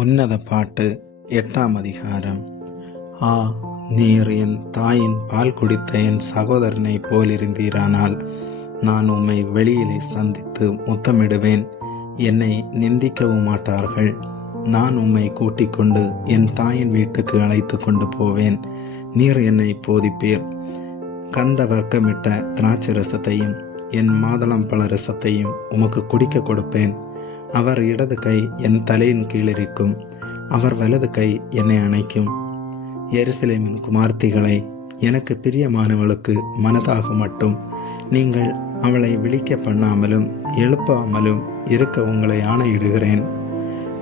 உன்னத பாட்டு 8ஆம் அதிகாரம். ஆ, நீர் என் தாயின் பால் குடித்த என் சகோதரனை போலிருந்தீரானால் நான் உம்மை வெளியிலே சந்தித்து முத்தமிடுவேன். என்னை நிந்திக்கவும் மாட்டார்கள். நான் உம்மை கூட்டிக் கொண்டு என் தாயின் வீட்டுக்கு அழைத்து கொண்டு போவேன். நீர் என்னை போதிப்பீர். கந்த வர்க்கமிட்ட திராட்சை ரசத்தையும் என் மாதளம் பழ ரசத்தையும் உமக்கு குடிக்க கொடுப்பேன். அவர் இடது கை என் தலையின் கீழிருக்கும், அவர் வலது கை என்னை அணைக்கும். எருசலேமின் குமார்த்திகளை, எனக்கு பிரியமானவளுக்கு மனதாக மட்டும் நீங்கள் அவளை விழிக்க பண்ணாமலும் எழுப்பாமலும் இருக்க உங்களை ஆணையிடுகிறேன்.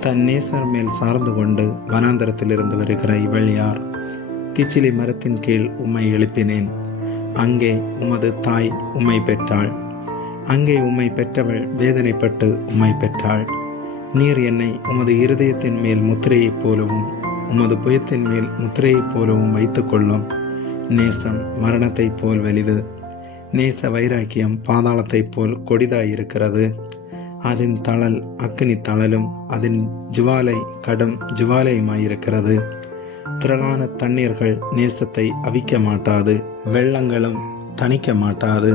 தன் நேசர் மேல் சார்ந்து கொண்டு வனாந்தரத்திலிருந்து வருகிற இவள் யார்? கிச்சிலி மரத்தின் கீழ் உம்மை எழுப்பினேன். அங்கே உமது தாய் உம்மை பெற்றாள். அங்கே உம்மை பெற்றவள் வேதனைப்பட்டு உம்மை பெற்றாள். நீர் என்னை உமது இருதயத்தின் மேல் முத்திரையைப் போலவும் உமது புயத்தின் மேல் முத்திரையைப் போலவும் வைத்து கொள்ளும். நேசம் மரணத்தைப் போல் வலிது, நேச வைராக்கியம் பாதாளத்தைப் போல் கொடிதாயிருக்கிறது. அதன் தழல் அக்கினி தழலும் அதன் ஜுவாலை கடும் ஜுவாலையுமாயிருக்கிறது. திரளான தண்ணீர்கள் நேசத்தை அவிக்க மாட்டாது, வெள்ளங்களும் தணிக்க மாட்டாது.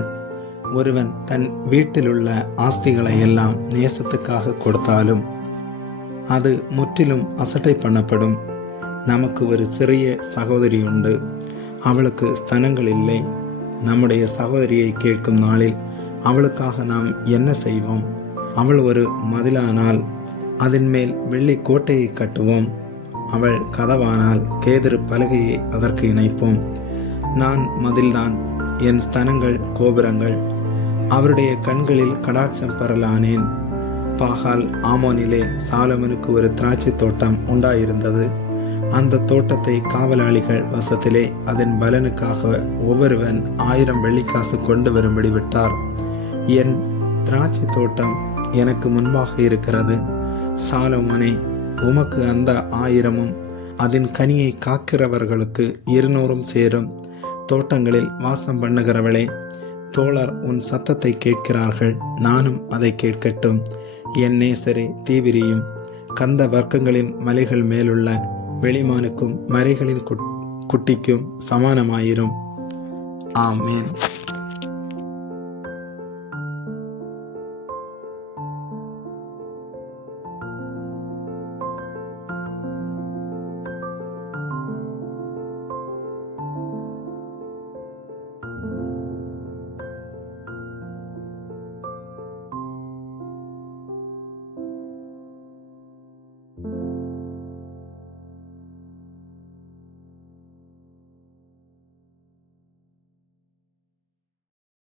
ஒருவன் தன் வீட்டிலுள்ள ஆஸ்திகளை எல்லாம் நேசத்துக்காக கொடுத்தாலும் அது முற்றிலும் அசட்டை பண்ணப்படும். நமக்கு ஒரு சிறிய சகோதரி உண்டு, அவளுக்கு ஸ்தனங்கள் இல்லை. நம்முடைய சகோதரியை கேட்கும் நாளில் அவளுக்காக நாம் என்ன செய்வோம்? அவள் ஒரு மதிலானால் அதன் மேல் வெள்ளி கோட்டையை கட்டுவோம். அவள் கதவானால் கேதுரு பலகையை அதற்கு இணைப்போம். நான் மதில்தான், என் ஸ்தனங்கள் கோபுரங்கள். அவருடைய கண்களில் கடாட்சம் பெறலானேன். பாகால் ஆமோனிலே சாலமனுக்கு ஒரு திராட்சை தோட்டம் உண்டாயிருந்தது. அந்த தோட்டத்தை காவலாளிகள் வசத்திலே அதன் பலனுக்காக ஒவ்வொருவன் 1000 வெள்ளிக்காசு கொண்டு வரும்படி விட்டார். என் திராட்சை தோட்டம் எனக்கு முன்பாக இருக்கிறது. சாலமோனே, உமக்கு அந்த 1000 அதன் கனியை காக்கிறவர்களுக்கு 200 சேரும். தோட்டங்களில் வாசம் பண்ணுகிறவளே, தோழர் உன் சத்தத்தை கேட்கிறார்கள், நானும் அதை கேட்கட்டும். என் நேசரே, தீவிரியும் கந்த வர்க்கங்களின் மலைகள் மேலுள்ள வெளிமானுக்கும் மறைகளின் குட்டிக்கும் சமானமாயிரும். ஆமேன்.